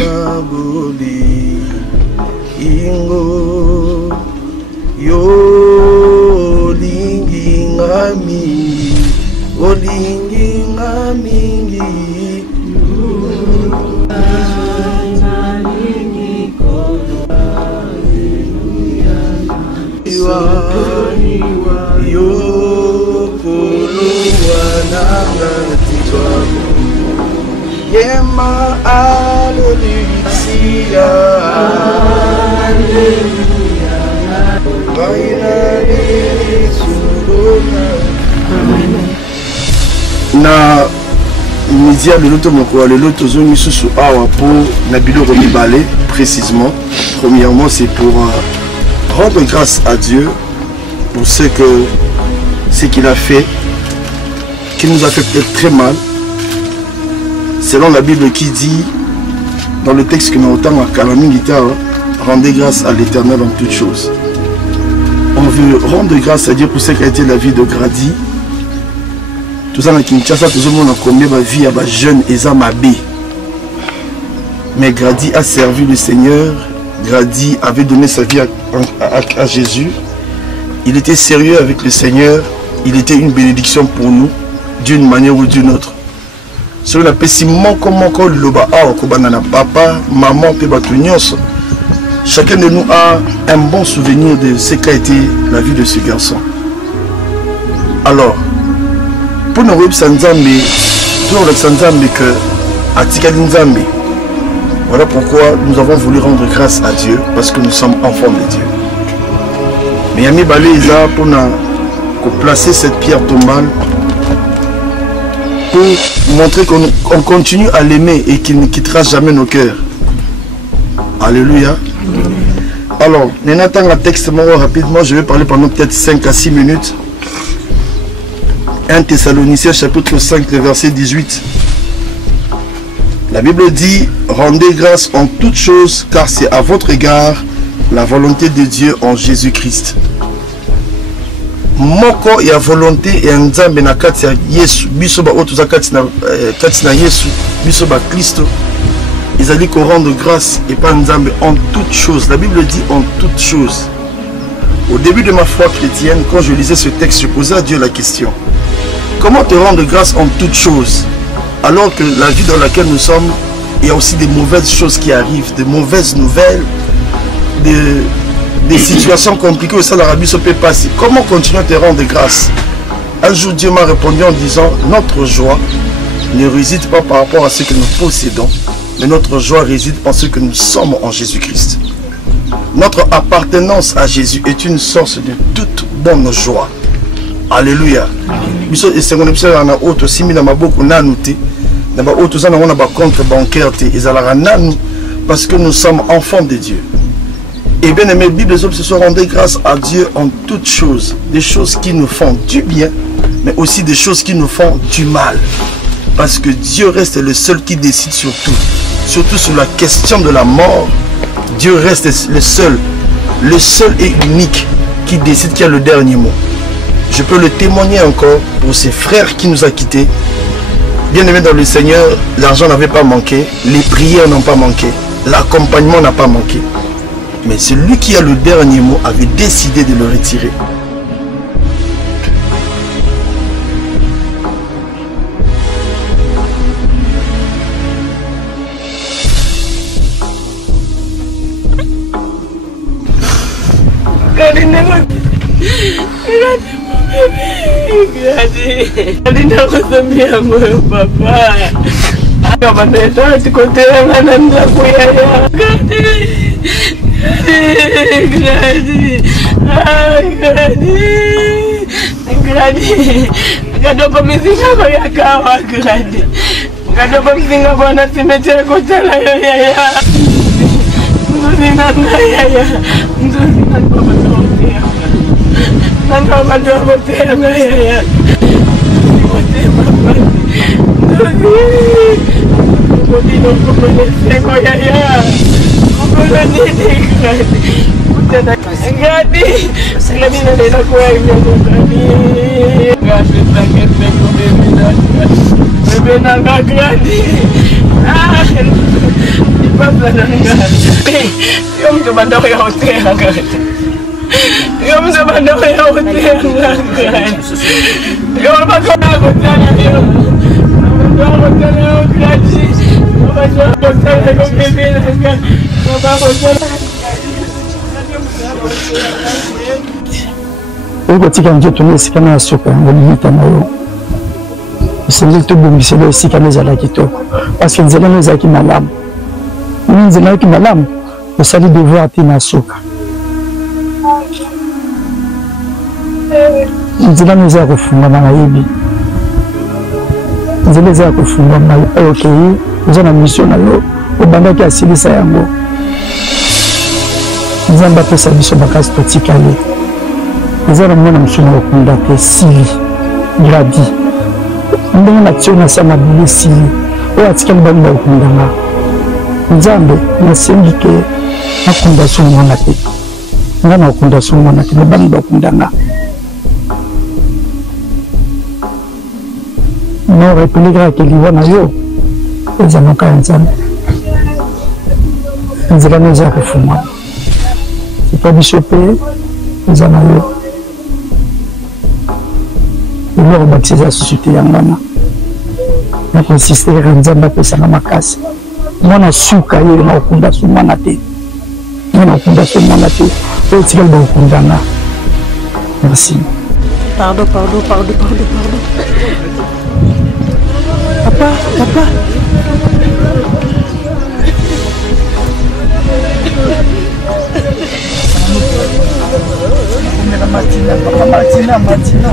na boli ingo yo lingi ngami olingi ngami yo kuluwa nangatitwa yema aleluya aleluya na midi le loto moko le loto zoni susu awa pour na biloko mibale précisément. Premièrement, c'est pour rendre grâce à Dieu pour ce qu'il a fait, qui nous a fait peut-être très mal. Selon la Bible qui dit, dans le texte que nous entendons à Kalamingita, rendez grâce à l'Éternel en toutes choses. On veut rendre grâce à Dieu pour ce qu'a été la vie de Grady. Tout ça dans Kinshasa, tout le monde a combien de vie à jeune et Zamabé. Mais Grady a servi le Seigneur. Grady avait donné sa vie à Jésus. Il était sérieux avec le Seigneur. Il était une bénédiction pour nous, d'une manière ou d'une autre. Selon la pessimment comme encore le loba papa, maman, chacun de nous a un bon souvenir de ce qu'a été la vie de ce garçon. Alors, pour nous voilà pourquoi nous avons voulu rendre grâce à Dieu, parce que nous sommes enfants de Dieu. Mais Yami Baléza pour placer cette pierre tombale pour montrer qu'on continue à l'aimer et qu'il ne quittera jamais nos cœurs. Alléluia. Alors, nous attendons le texte rapidement, je vais parler pendant peut-être 5 à 6 minutes. 1 Thessaloniciens chapitre 5, le verset 18. La Bible dit, rendez grâce en toutes choses, car c'est à votre égard la volonté de Dieu en Jésus-Christ. Moko ya volonté et nzambe na kati ya Yesu, biso ba otuza kati na Yesu, biso ba Kristo. Ils allaient qu'on rende grâce et pas nzambe en toutes choses. La Bible dit en toutes choses. Au début de ma foi chrétienne, quand je lisais ce texte, je posais à Dieu la question. Comment te rendre grâce en toutes choses? Alors que la vie dans laquelle nous sommes, il y a aussi des mauvaises choses qui arrivent, des mauvaises nouvelles, des situations compliquées où ça l'Arabie se peut passer. Comment continuer à te rendre grâce? Un jour, Dieu m'a répondu en disant, notre joie ne réside pas par rapport à ce que nous possédons, mais notre joie réside en ce que nous sommes en Jésus-Christ. Notre appartenance à Jésus est une source de toute bonne joie. Alléluia. Parce que nous sommes enfants de Dieu. Et bien aimé, la Bible se sont rendus grâce à Dieu en toutes choses. Des choses qui nous font du bien, mais aussi des choses qui nous font du mal. Parce que Dieu reste le seul qui décide sur tout. Surtout sur la question de la mort. Dieu reste le seul et unique qui décide, qui a le dernier mot. Je peux le témoigner encore pour ces frères qui nous ont quittés. Bien aimés dans le Seigneur, l'argent n'avait pas manqué, les prières n'ont pas manqué, l'accompagnement n'a pas manqué. Mais celui qui a le dernier mot avait décidé de le retirer. Alina kusambia moyo papa. Kama ndio tukotea ngana nda kuyaya. Gradi. Gadopa mizinga kwa yakawa gradi. Gadopa mizinga bwana simetea kotela yaya. Nzina yaya. Nzina baba tuotea. Nanga madogo tena yaya. Wote mama. Ndio kumele seko yaya. Kumele nini gradi. Gradi. Gradi na nenda kwa hivyo gradi. Gradi takete kumele na. Bebe na gradi. Ah. Okotika njoto nesika na soka ngo limita na yo. Sengeli to bomiselo esika nezala kitoko. Parce que nzela nezaki malamu. Nzela ki malamu, osali devoir te na soka. Nzela neza kufunga na yebi. Nzela neza kufunga na okay, uza na mission na yo, obandaki asilisa yango. Nzamba pesa biso bakasi totikali. Nzela mwana msuna okunda te sili. Gradi. Ndenge na tio na sama bile sili. O atikali bani ba okunda nga. Nzambe nasengi ke nakunda so mwana te. Nga na okunda so mwana te, bani ba okunda nga. Non repelera ke liwa na yo. Eza noka nzambe. Nzela neza kufuma. Sipa bisope eza na yo. Lors de la société yangana na consister nzamba pesa na makasi mwana suka yele na okunda so mwana te mwana okunda so mwana te o tikala ba okunda na. Merci. Pardon. Papa. Martina.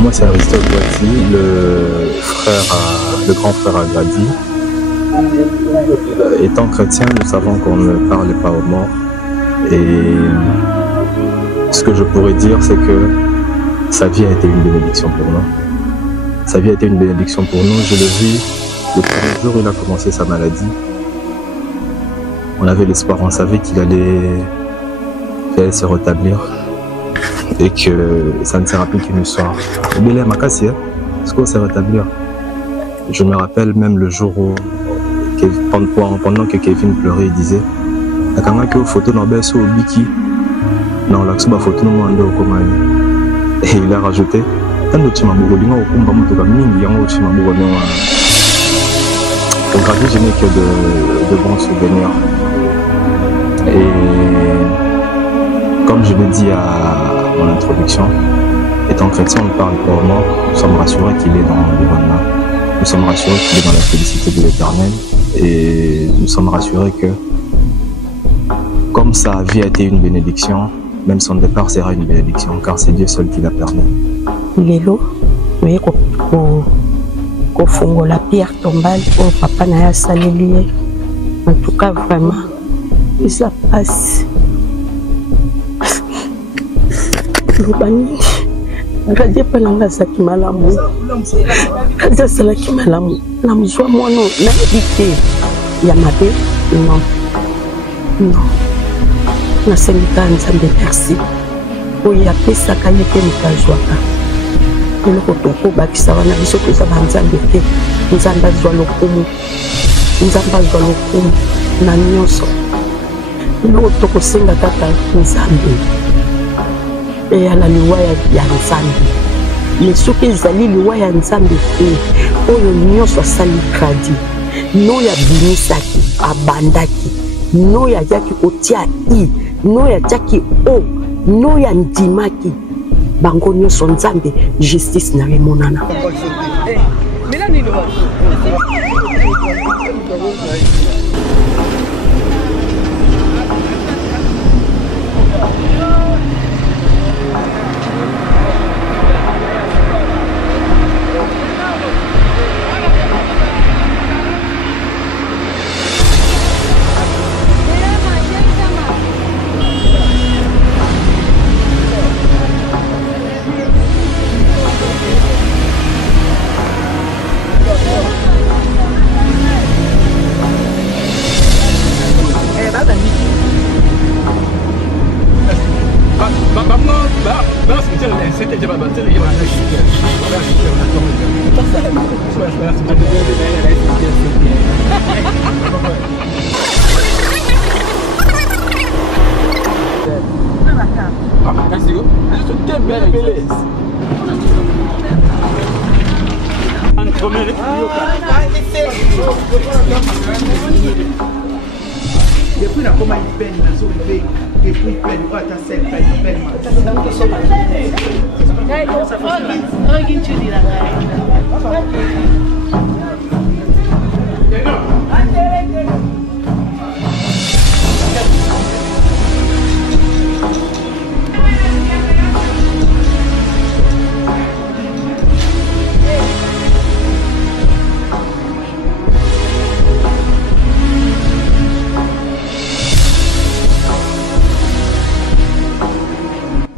Moi c'est Aristote Boiti, le grand frère à Grady. Étant chrétien, nous savons qu'on ne parle pas aux morts. Et ce que je pourrais dire, c'est que sa vie a été une bénédiction pour nous. Sa vie a été une bénédiction pour nous. Je l'ai vu le premier jour où il a commencé sa maladie. On avait l'espoir, on savait qu'il allait se rétablir. Et que ça ne sera plus qu'une histoire. Mais Makassi, ce qu'on s'est rétablir. Je me rappelle même le jour où, pendant que Kevin pleurait, il disait "Akanga que photo na beso biki, na la photo no mwando komani." Et il a rajouté "Tando chimabugo linga okumba mutuka mingi yango chimabugo no." Au Grady, je n'ai que de bons souvenirs. Et Comme je l'ai dit à mon introduction, étant chrétien, on ne parle pas aux morts. Nous sommes rassurés qu'il est dans les bonnes mains. Nous sommes rassurés qu'il est dans la félicité de l'Éternel. Et nous sommes rassurés que, comme sa vie a été une bénédiction, même son départ sera une bénédiction, car c'est Dieu seul qui l'a permis. Lelo, oui, la pierre tombale au papa n'a salé. En tout cas, vraiment, ça passe. Lobani, radio pananga saki malamu. Radio salaki malamu. La mzwa mono, na évité. Yamabe, non. Non. Na sendika nzambe merci. Oya pesa kayete mukajwaka. Eloko toko bakisa wana biso koza banzambe te. Nzambe azwa lokumu. Nzambe azwa lokumu na nyonso. Eloko toko senga tata nzambe. Et à la loi ya nzambe. Mais soki ezali liwa ya nzambe te, oyo nyonso asali kradi. No ya binisaki, abandaki. No ya yaki kotia i. No ya tiaki o. No ya ndimaki. Bango nyonso nzambe, justice na remonana. Depuis la commande peine, la sauvé, depuis peine, quoi, t'as celle, peine,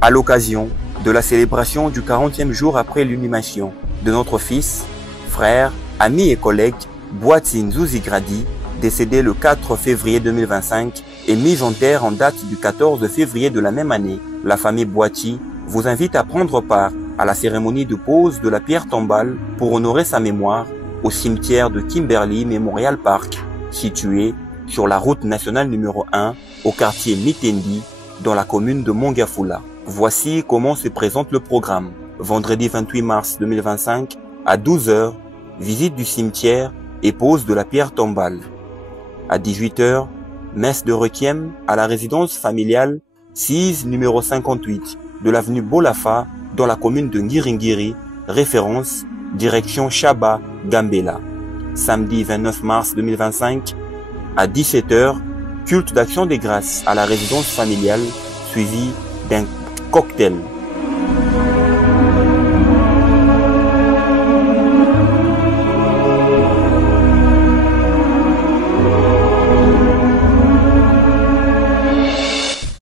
À l'occasion de la célébration du 40e jour après l'inhumation de notre fils, frère, ami et collègue Boati Nzuzi Gradi, décédé le 4 février 2025 et mis en terre en date du 14 février de la même année, la famille Boati vous invite à prendre part à la cérémonie de pose de la pierre tombale pour honorer sa mémoire au cimetière de Kimberley Memorial Park, situé sur la route nationale numéro 1 au quartier Mitendi, dans la commune de Mongafula. Voici comment se présente le programme. Vendredi 28 mars 2025, à 12 h, visite du cimetière et pose de la pierre tombale. À 18 h, messe de requiem à la résidence familiale 6 numéro 58 de l'avenue Bolafa dans la commune de Ngiringiri, référence direction Chaba, Gambela. Samedi 29 mars 2025, à 17 h, culte d'action des grâces à la résidence familiale suivi d'un cocktail